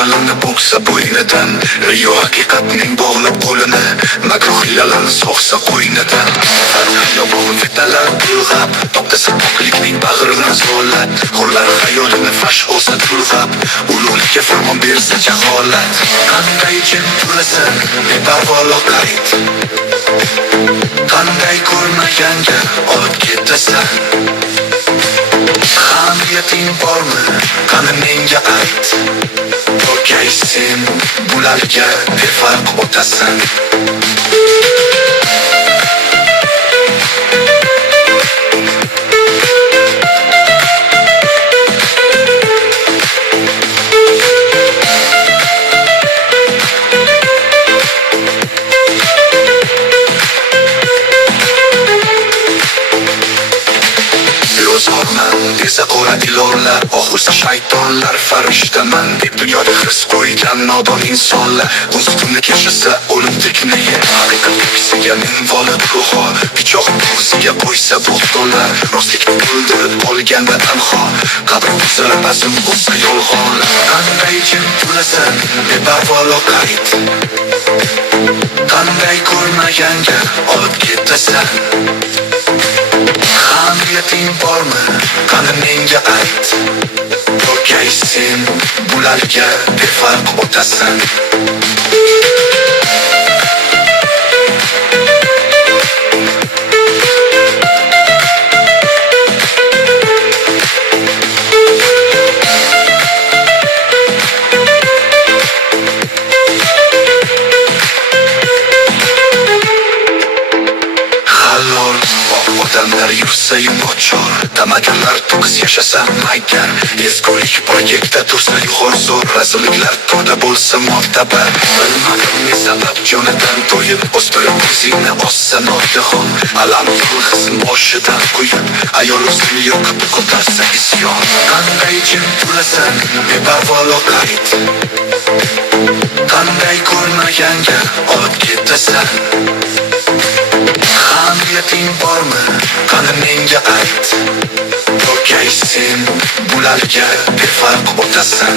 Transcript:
Quralini bo'ksa bo'ynidan, Rio haqiqatning bog'lab qo'lini, Makruh hilalani so'qsa qo'ynidan. Yomon fitnalar bulg'ab, toptasa poklikning bag'rini zo'lat. Hurlar xayolini fash olsa tulg'ab, ulug'likka farmon bersa jaholat. Qanday jin turasan, beparvo loqayd, qanday ko'rmaganga olib ketasan. Hamiyating bormi, qani menga ayt. O'kaysen, bularga befarq o'tasan. Desa qora ilonlar, oxirsa shaytonlar, farishtaman deb dunyoda his qo'ygan nodon insonlar. O'zini kechirsa o'lim tekniga, haqiqat tepkisiga minvolib ruho, pichoq ko'ziga qo'ysa bo'xtonlar. Rostlik bildirib qolganda tanho, qabr uzra bazm bo'lsa yolg'onlar. Qanday jin turasan, beparvo loqayd, qanday ko'rmaganga olib ketasan. Hamiyating bormi, qani menga ayt. O'kaysen, bularga befarq o'tasan. Odamlar yursa nochor, tamaganlar to'kis yashasa maygan. Ezgulik poygakda tursa yuqor zo'r, razilliklar to'da bo'lsa mo'tabar. Bilmadim ne sabab jonidan to'yib, o'stirib o'zingni ossa notihon. Alam qilg'izin boshidan qo'yib, ayol o'zini yo'qib ko'tarsa isyon. Qanday jin turasan, beparvo loqayd, qanday ko'rmaganga olib ketasan. Hamiyating bormi, qani menga ayt. O'kaysen, bularga befarq o'tasan.